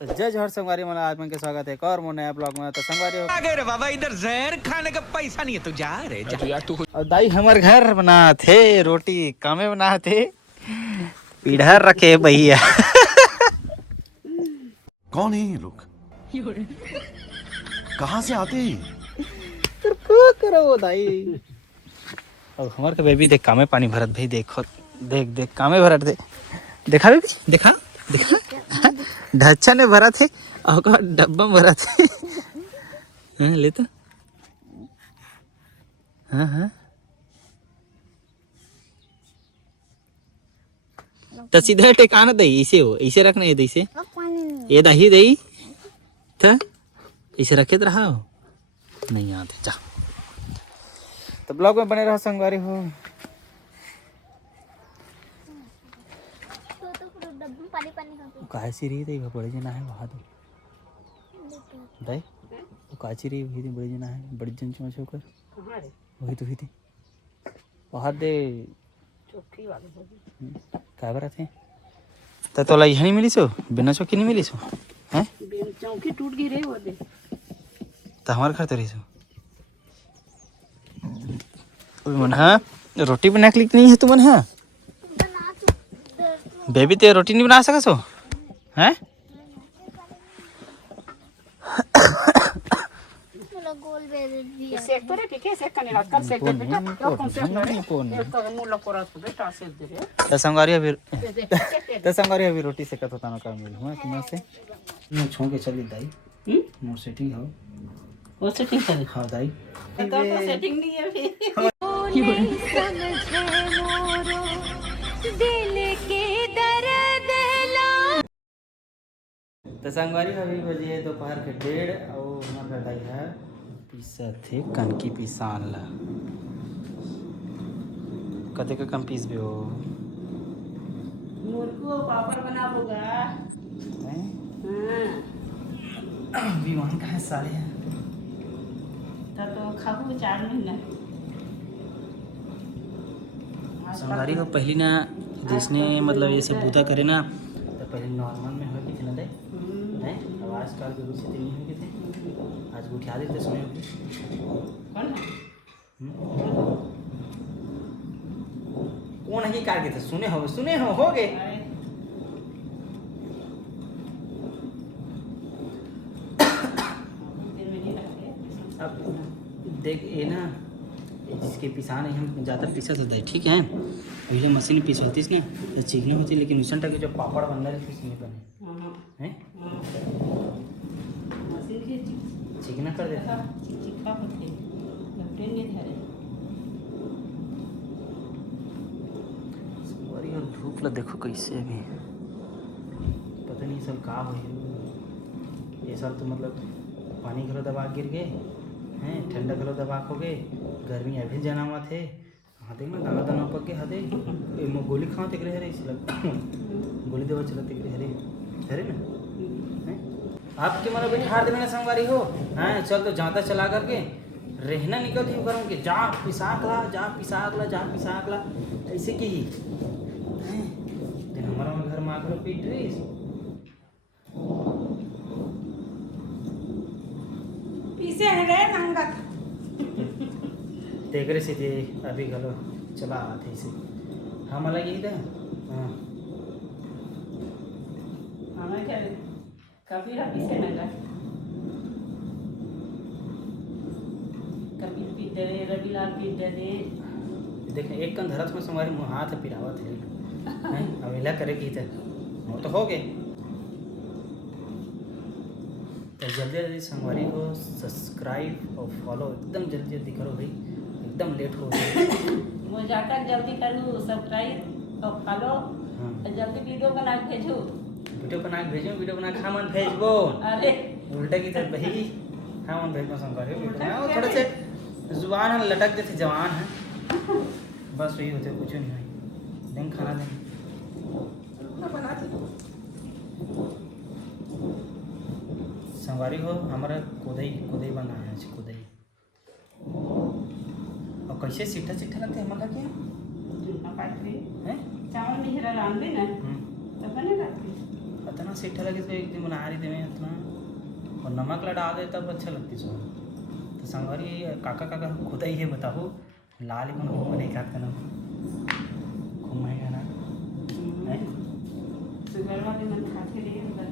तो जय जोहर संगवारी मला आज मन के स्वागत है एक और नया ब्लॉग में। तो संगवारी आगे रे बाबा, इधर जहर खाने का पैसा नहीं है, तू जा रे जा। यार तू और दाई हमारे घर बना थे रोटी कामे बना थे पीढ़ा रखे भैया। कौन है ये लोग? कहाँ से आते हैं? तो को करो वो दाई। और हमारे का बेबी देख कामे पानी भरत भाई, देखो देख देख कामे भरत दे देखा बेबी देखा देखा ढच्चा ने भरा थे और का डब्बा में भरा थे। हाँ ले तो हाँ हाँ तो सीधा टेकाना दही इसे हो इसे रखना ये दही से ये दही दही था इसे रखे तो रहा हो नहीं आते जा। तो ब्लॉग में बने रहो संगवारी हो। काय सी रही थी बड़े जना है वहाँ तो दाई वो काची रही हुई थी बड़े जना है बड़ी जन चुमा छोकर वही तो हुई थी वहाँ दे क्या बरा थे तो तोला यहाँ नहीं मिली सो बिना चौकी नहीं मिली सो हैं चौकी टूट गई रे वो दे तो हमारे घर तो रही सो मन हाँ रोटी बना के नहीं है तू मन हाँ बेबी ते रोटी नहीं बना सका सो हैं सेक तो रे ठीक है सेक करने लगा कल सेक दे बेटा तो कौन सेक रे तो मुंह लकोरा तो बेटा सेक दे रे तो संगारी अभी रोटी से कत होता ना काम मिल हुआ तुम्हारे से मैं छोड़ के चली दाई मोर सेटिंग हो वो सेटिंग कर हाँ दाई तो सेटिंग नहीं है अभी तो संगवारी अभी बजे दोपहर के 1:30 और हमारा दाई है पीसा थे कनकी पिसान ला कते का कम पीस भी हो मुर्गो पापड़ बना लूंगा हां विमान का है साले हैं तो खाबू 4 महीना संगवारी हो पहली ना जिसने मतलब ये सब बूता करे ना तो पहले नॉर्मल में हो गई थी ना दे हैं अब आजकल के कुछ नहीं हो गए थे आज उठा देते सुने कौन कौन है कि कार के थे सुने हो गए अब देख ये ना जिसके पिसान है हम ज़्यादा पीसत होता है ठीक है पहले मशीन पीस होती है ना तो चिकनी होती है लेकिन उसन के जो पापड़ बन रहा है पीस नहीं बने हैं मशीन के चिकना कर देता चिपका होते लपटे नहीं धरे और धूप ला देखो कैसे अभी पता नहीं सब का हो ये सब तो मतलब पानी घलो दबा गिर गए हैं ठंडा घलो दबा हो गए गर्मी अभी जाना हुआ थे हाँ देख ना दाना दाना पक गए हाँ दे गोली खाओ देख रहे हरे गोली दवा चला देख रहे हरे ना हैं आपके मन बिठार देवे ना संगवारी हो हैं चल तो जाता चला करके रहना निकल ही करूँ कि जा पिसाकला ऐसे की दिन हमारा घर में आकर पीट रही पीछे है रे नंगा तेगरे से थे अभी गलो चला आते से हम अलग ही था हाँ हमें क्या कभी पीछे नंगा कभी पीते रे रविलाल पीते रे देख एक कन धरत में हमारे मुँह हाथ पिरावा थे हैं अवेला करे की थे वो तो हो गए तो जल्दी जल्दी संगवारी को सब्सक्राइब और फॉलो एकदम जल्दी जल्दी करो भाई एकदम लेट हो गई वो जाकर जल्दी करूँ सब्सक्राइब और फॉलो और जल्दी वीडियो बना के भेजो वीडियो बना के हम भेजबो अरे उल्टा की तरफ भाई हम भेजबो संगवारी वीडियो थोड़े से जुबान है लटक जैसे जवान है बस वही होते कुछ नहीं है दिन खाना दें संगवारी हो हमारा कुदई बनाया है कुदई और कैसे सीठा लगते हमारा क्या हैं हैं चावल नहीं रांधे ना तो बने रहते इतना सीठा लगे तो एक दिन बना रही थी मैं इतना, और नमक ला डाल दे तब अच्छा लगती सो। तो संगवारी काका काका खुदा ही है बताओ, लाल मन को नहीं खाता ना घूमेगा ना है। शुगर वाले मन खाते नहीं होता,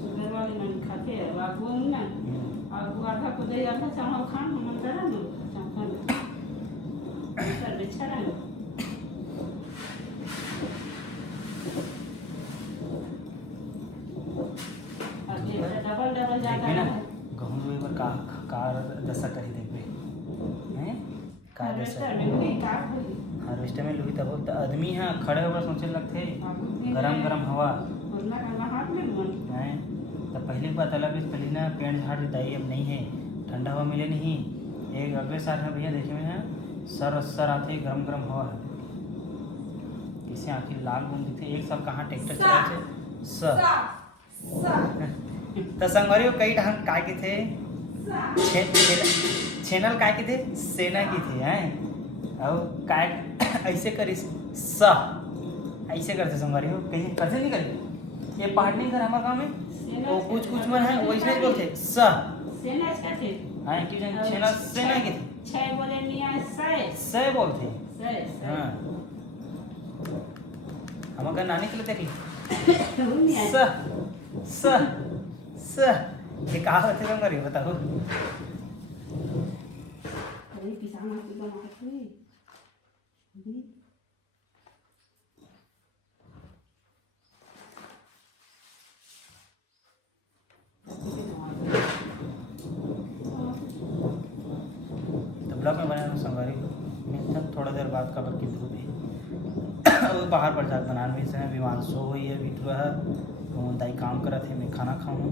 शुगर वाले मन खाते हैं बाबू ना, बाबू आधा को दे आधा चावल खान मन करा दो चावल सर बेचारा अभी डबल डबल जाता है गहूँ में बार का दशा करी देखे हैं का दशा हार्वेस्टर में लुही तब आदमी है खड़े होकर सोचे लगते गरम गरम हवा हैं। तो पहली बात अलग है, पहले ना पेड़ झाड़ दाई अब नहीं है, ठंडा हवा मिले नहीं। एक अगले साल है भैया देखे में है सर आते गरम गरम हवा है, किसे आखिर लाल बूंद थे। एक साल कहाँ ट्रैक्टर चला तो संगवारी कई ढंग काय के थे, छेनल काय के थे सेना की थे हैं, और काय ऐसे करी स ऐसे करते संगवारी हो कहीं कैसे नहीं करी। ये पाठ नहीं कर हमारे गाँव में वो कुछ मन है वैसे नहीं बोलते स सेना का थे हाँ कि छेनल सेना की थे छह बोले नहीं आए सह बोलते सह हाँ। हमारे नानी के लिए देख ली स स स ये कहा होते तुम करिए बताओ। अरे किसान की तो मार थी तो ब्लॉग में बनाया संगवारी मैं थोड़ा देर बाद कवर की धूप है बाहर पर जाकर बनाने में समय विमान सो हुई है बीत रहा है दाई काम करा थे मैं खाना खाऊँ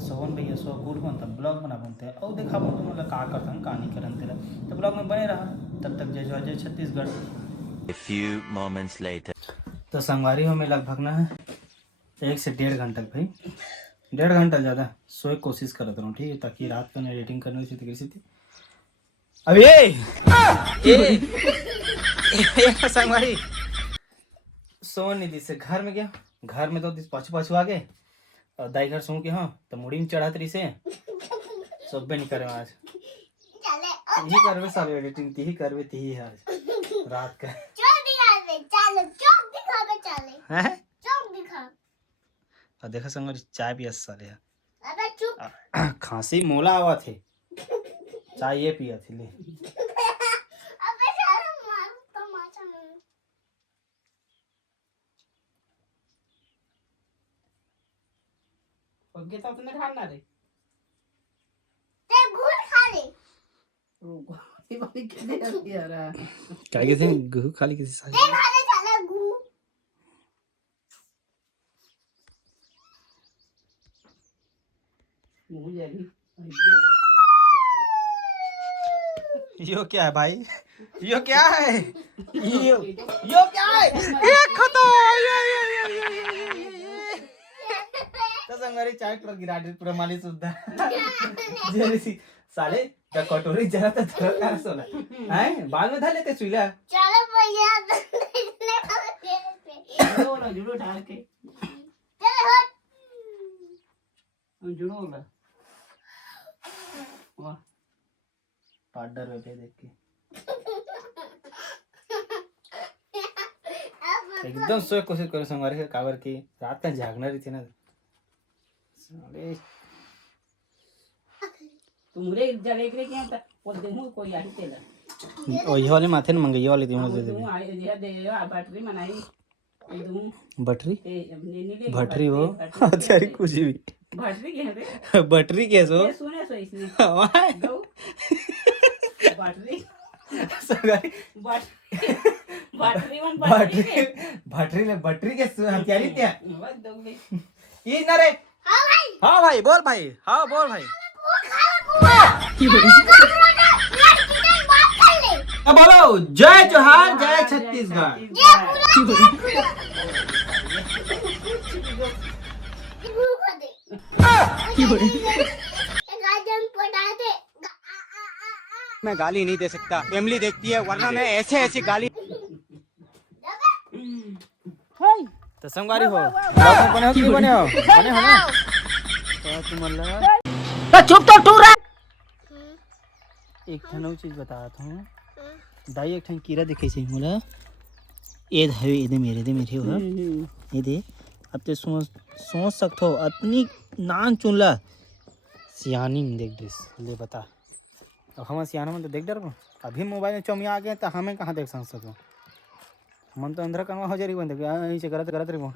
सोवन भैया सो गुड़ बन तब ब्लॉग बना बनते हैं और देखा तुम मतलब का करता हूँ कहानी करन तेरा तो ब्लॉग में बने रहा। तब तक जय जय Chhattisgarh. A few moments later. तो संगवारी हो में लगभग ना 1 से 1.5 घंटा भाई 1.5 घंटा ज़्यादा सोए कोशिश करता रहूँ ठीक है, ताकि रात को एडिटिंग करने की कैसी थी। अब ये संगवारी सोन निधि से घर में गया, घर में तो पाछू आ गए और दाई घर सो के हाँ तो मुड़ी में चढ़ा तरी से सब नहीं करे आज यही करवे साल एडिटिंग ती ही करवे ती ही आज रात का हैं और देखा संग चाय पिया साले खांसी मोला आवा थे चाय ये पिया थी ले ओके तो अपने खाना रे ये वाली कितने अच्छी आ रहा क्या कहते हैं गहू खाली किसी साले मुंह जाली यो क्या है भाई यो क्या है यो क्या है एक खतो तो संगवारी चाय पूरा गिरा दे पूरा माली सुद्धा जैसी साले का कटोरी जरा तो थोड़ा कर सोना हैं बाद में धा लेते सुईला चलो भैया जुड़ो ढाल के चलो हम जुड़ो ला वाह पार्टनर बैठे देख के एकदम सोए कोशिश करो संगवारी का कावर की रात का जागना रही थी ना साले तुमरे जले के क्या था वो देहु कोई आई तेला ओ ये वाले माथे न मंगई वाली थी मुझे तुम आई दे बैटरी मनाई तुम बटरी ए नीले भटरी हो अच्छा कुछ भी बैटरी के रे बटरी कैसो ये सुने सो इसने हमारे गौ बैटरी संगवारी बैटरी वन बैटरी बटरी के हथियारी क्या बस दो गई ये ना रे हाँ भाई बोल भाई हाँ बोल भाई अब बोलो जय जोहार जय छत्तीसगढ़ मैं गाली नहीं दे सकता, फैमिली देखती है वरना मैं ऐसे गाली संगवारी हो ब्लॉग में बने हो कि नहीं बने हो ना तो तुम लगा तो चुप तो टूरा एक ठन और चीज बताता हूँ दाई एक ठन कीड़ा दिखे से मोला ए है ए दे मेरे हो ये दे अब ते सोच सकते हो अपनी नान चुनला सियानी में देख ड्रेस ले बता अब हम सियाना में तो देख डर अभी मोबाइल में चौमिया आ गए तो हमें कहाँ देख सको मन तो अंदर कनवा हो जा रही बंद ऐसे करत रही वो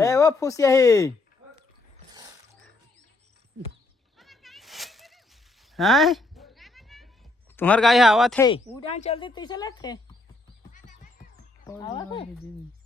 ए वो फुसिया ही हाँ तुम्हार गाय आवा थे उड़ान चल दे तो चले थे आवा थे